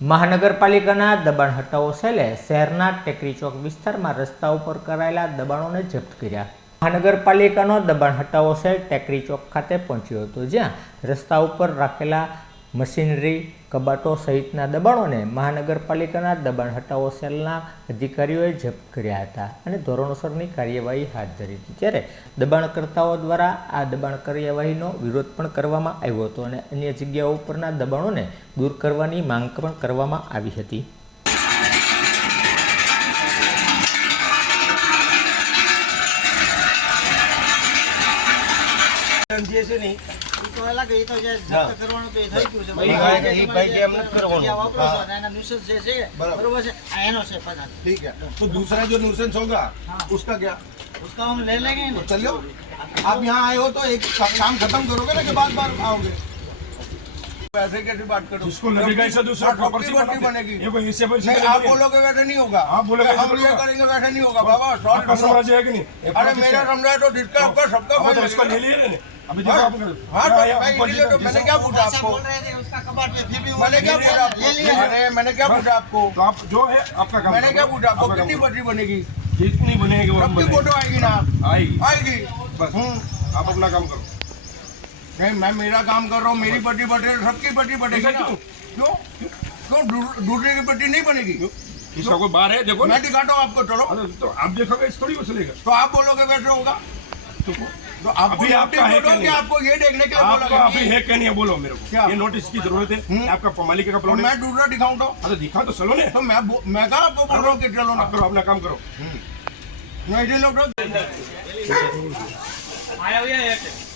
મહાનગરપાલિકાના દબાણ હટાવો સેલે શહેરના ટેકરી ચોક વિસ્તારમાં રસ્તા ઉપર કરાયેલા દબાણોને જપ્ત કર્યા. મહાનગરપાલિકાનો દબાણ હટાવો સેલ ટેકરી ચોક ખાતે પહોંચ્યો હતો, જ્યાં રસ્તા ઉપર રાખેલા મશીનરી કબાટો સહિતના દબાણોને મહાનગરપાલિકાના દબાણ હટાવો સેલના અધિકારીઓએ જપ્ત કર્યા હતા અને ધોરણસરની કાર્યવાહી હાથ ધરી હતી. ત્યારે દબાણકર્તાઓ દ્વારા આ દબાણ કાર્યવાહીનો વિરોધ પણ કરવામાં આવ્યો હતો અને અન્ય જગ્યાઓ ઉપરના દબાણોને દૂર કરવાની માંગ પણ કરવામાં આવી હતી. જે છે ને तो दूसरा जो न्यूसेंस होगा उसका क्या उसका हम ले लेंगे चलो आप यहाँ आए हो तो एक काम खत्म करोगे ना कि बार बार आओगे पैसे कैसे बात करो। जिसको लगेगा दूसरा प्रॉपर्टी बनेगी। ये कोई पैसे नहीं आप बोलोगे वैसे नहीं होगा। आप बोलोगे हम वैसे ये करेंगे वैसे नहीं होगा। बाबा सॉरी है कि नहीं? अरे मेरा समझा तो जिसका आपका सबका तो फ़ायदा इसको ले लिए ना अभी देखो हाँ आप हाँ, तो क्या मैं तो मैंने क्या पूछा आपको? बोल रहे थे, उसका कबाड़ पे फिर भी मैंने क्या पूछा ले लिया। अरे मैंने क्या पूछा आपको? तो आप जो है आपका काम मैंने क्या पूछा आपको? कितनी। बनेगी? जितनी बनेगी वो सबकी बनेगी। फ़ोटो आएगी ना? आएगी। आएगी। बस। हम्म। आप अपना काम करो। नहीं मैं मेरा काम कर रहा हूँ मेरी पट्टी बटे सबकी पट्टी बटेगी ना क्यों? क्यों? दूसरे की पट्टी नहीं बनेगी? इसका कोई बार है? देखो मैं दिखाता हूँ आपको चलो। तो आप देखोगे इस थोड़ी चलेगा तो आप बोलोगे वैसे होगा? तो तो आपको अभी आपका है क्या नहीं? आपको ये देखने के लिए आपका अभी है क्या नहीं बोलो मेरे को। क्या? ये नोटिस की ज़रूरत है। हम्म। आपका पालिका का प्लॉट है मैं दूसरा दिखाऊँ तो? अरे दिखा तो चलो ने तो मैं मैं कहा आपको बोल रहा हूँ कि चलो ना। करो अपना काम करो। नहीं जी लोग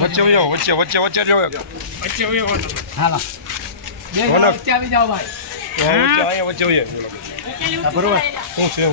વચ્ચે ઉયો વચ્ચે વચ્ચે વચ્ચે જો વચ્ચે ઉયો હાલો. બે વચ્ચે આવી જાવ ભાઈ. બરોબર. છે